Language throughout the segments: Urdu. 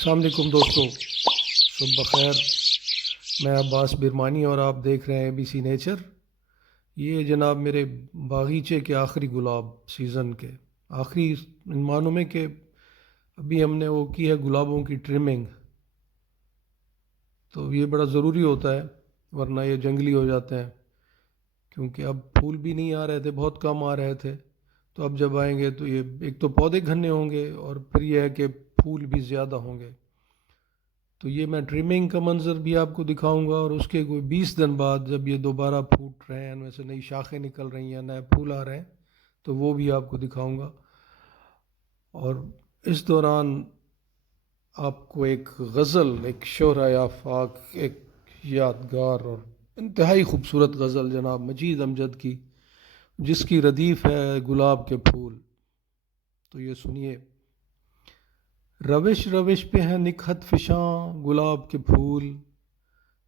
السلام علیکم دوستو، صبح بخیر۔ میں عباس برمانی اور آپ دیکھ رہے ہیں ABC نیچر۔ یہ جناب میرے باغیچے کے آخری گلاب سیزن کے آخری ان معنوں میں کہ ابھی ہم نے وہ کی ہے گلابوں کی ٹرمنگ، تو یہ بڑا ضروری ہوتا ہے ورنہ یہ جنگلی ہو جاتے ہیں، کیونکہ اب پھول بھی نہیں آ رہے تھے، بہت کم آ رہے تھے۔ تو اب جب آئیں گے تو یہ ایک تو پودے گھنے ہوں گے اور پھر یہ ہے کہ پھول بھی زیادہ ہوں گے۔ تو یہ میں ٹریمنگ کا منظر بھی آپ کو دکھاؤں گا، اور اس کے کوئی 20 دن بعد جب یہ دوبارہ پھوٹ رہے ہیں، ان میں سے نئی شاخیں نکل رہی ہیں، نئے پھول آ رہے ہیں، تو وہ بھی آپ کو دکھاؤں گا۔ اور اس دوران آپ کو ایک غزل، ایک شہرۂ آفاق، ایک یادگار اور انتہائی خوبصورت غزل جناب مجید امجد کی، جس کی ردیف ہے گلاب کے پھول، تو یہ سنیے۔ روش روش پہ ہیں نکہت فشاں گلاب کے پھول،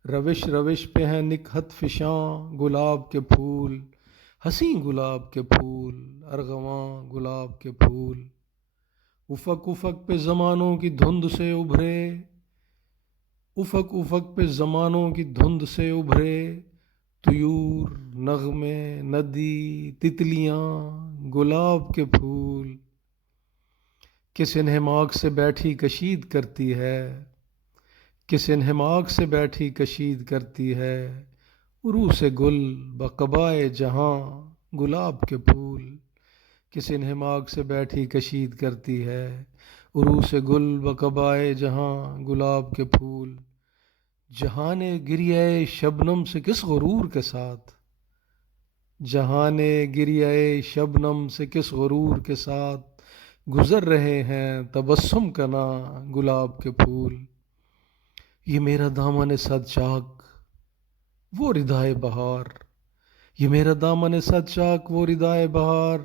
روش روش پہ ہیں نکہت فشاں گلاب کے پھول، حسین گلاب کے پھول، ارغواں گلاب کے پھول، افق افق پہ زمانوں کی دھند سے ابھرے، افق افق پہ زمانوں کی دھند سے ابھرے، طیور، نغمے، ندی، تتلیاں، گلاب کے پھول، کس انہماک سے بیٹھی کشید کرتی ہے، کس انہماک سے بیٹھی کشید کرتی ہے، عروس گل بقبائے جہاں گلاب کے پھول، کس انہماک سے بیٹھی کشید کرتی ہے، عروس گل بقبائے جہاں گلاب کے پھول، جہان گریہ شبنم سے کس غرور کے ساتھ، جہان گریہ شبنم سے کس غرور کے ساتھ گزر رہے ہیں تبسم کنا گلاب کے پھول، یہ میرا دامن صد چاک وہ ردائے بہار، یہ میرا دامن صد چاک وہ ردائے بہار،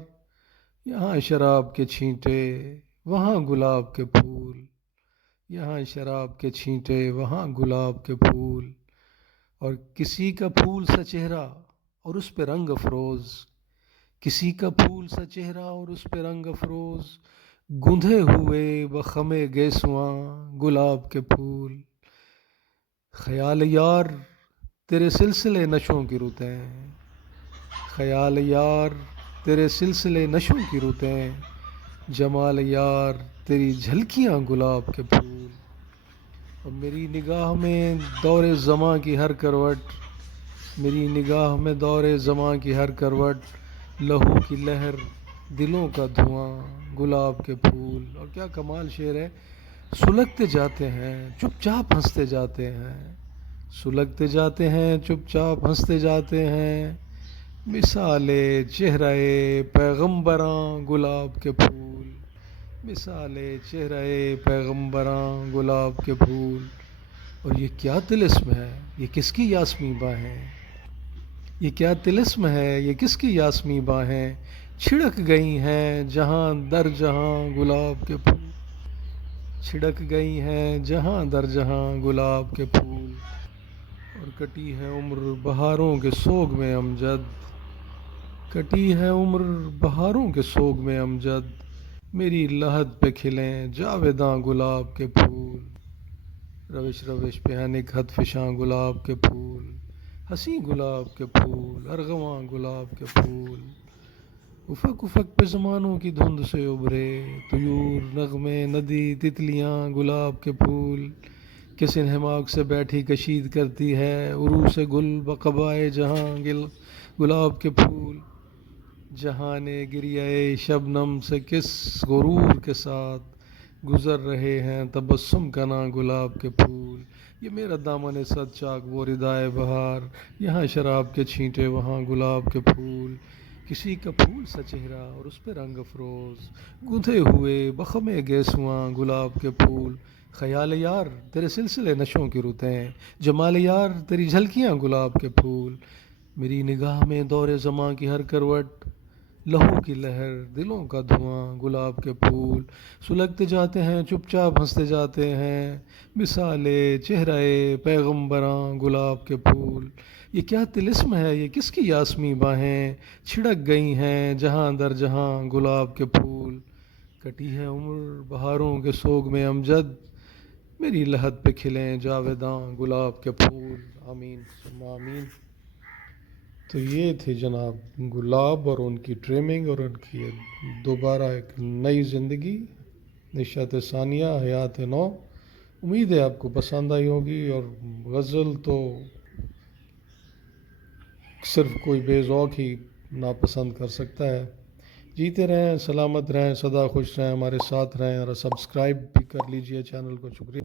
یہاں شراب کے چھینٹے وہاں گلاب کے پھول، یہاں شراب کے چھینٹے وہاں گلاب کے پھول، اور کسی کا پھول سا چہرہ اور اس پہ رنگ افروز، کسی کا پھول سا چہرہ اور اس پہ رنگ افروز، گندھے ہوئے بخم گیسواں گلاب کے پھول، خیال یار تیرے سلسلے نشوں کی رتیں، خیال یار تیرے سلسلے نشوں کی رتیں، جمال یار تیری جھلکیاں گلاب کے پھول، اور میری نگاہ میں دور زماں کی ہر کروٹ، میری نگاہ میں دور زماں کی ہر کروٹ، لہو کی لہر دلوں کا دھواں گلاب کے پھول۔ اور کیا کمال شعر ہے، سلگتے جاتے ہیں چپ چاپ ہنستے جاتے ہیں، سلگتے جاتے ہیں چپ چاپ ہنستے جاتے ہیں، مثال چہرہ پیغمبراں گلاب کے پھول، مثال چہرہ پیغمبراں گلاب کے پھول، اور یہ کیا طلسم ہے، یہ کس کی یاسمین باہیں، یہ کیا طلسم ہے، یہ کس کی یاسمین باہیں، چھڑک گئی ہیں جہاں در جہاں گلاب کے پھول، چھڑک گئی ہیں جہاں در جہاں گلاب کے پھول، اور کٹی ہے عمر بہاروں کے سوگ میں امجد، کٹی ہے عمر بہاروں کے سوگ میں امجد، میری لحد پہ کھلیں جاویداں گلاب کے پھول، روش روش پہ ہیں نکہت فشاں گلاب کے پھول، حسین گلاب کے پھول، ارغواں گلاب کے پھول، افق افق پہ زمانوں کی دھند سے ابھرے، طیور، نغمے، ندی، تتلیاں، گلاب کے پھول، کس انہماک سے بیٹھی کشید کرتی ہے، عروس گل بقبائے جہاں گلاب کے پھول، جہان گریہ شبنم سے کس غرور کے ساتھ گزر رہے ہیں تبسم کنا گلاب کے پھول، یہ میرا دامن صد چاک وہ ردائے بہار، یہاں شراب کے چھینٹے وہاں گلاب کے پھول، کسی کا پھول سا چہرہ اور اس پہ رنگ افروز، گندھے ہوئے بخم گیسواں گلاب کے پھول، خیال یار تیرے سلسلے نشوں کی رتیں، جمال یار تیری جھلکیاں گلاب کے پھول، میری نگاہ میں دور زماں کی ہر کروٹ، لہو کی لہر دلوں کا دھواں گلاب کے پھول، سلگتے جاتے ہیں چپ چاپ ہنستے جاتے ہیں، مثال چہرہ پیغمبراں گلاب کے پھول، یہ کیا طلسم ہے، یہ کس کی یاسمین باہیں، چھڑک گئی ہیں جہاں در جہاں گلاب کے پھول، کٹی ہے عمر بہاروں کے سوگ میں امجد، میری لحد پہ کھلیں جاویداں گلاب کے پھول، آمین ثم آمین۔ تو یہ تھے جناب گلاب اور ان کی ٹریمنگ اور ان کی دوبارہ ایک نئی زندگی، نشأت ثانیہ، حیات نو۔ امید ہے آپ کو پسند آئی ہوگی، اور غزل تو صرف کوئی بے ذوق ہی ناپسند کر سکتا ہے۔ جیتے رہیں، سلامت رہیں، سدا خوش رہیں، ہمارے ساتھ رہیں، اور سبسکرائب بھی کر لیجئے چینل کو۔ شکریہ۔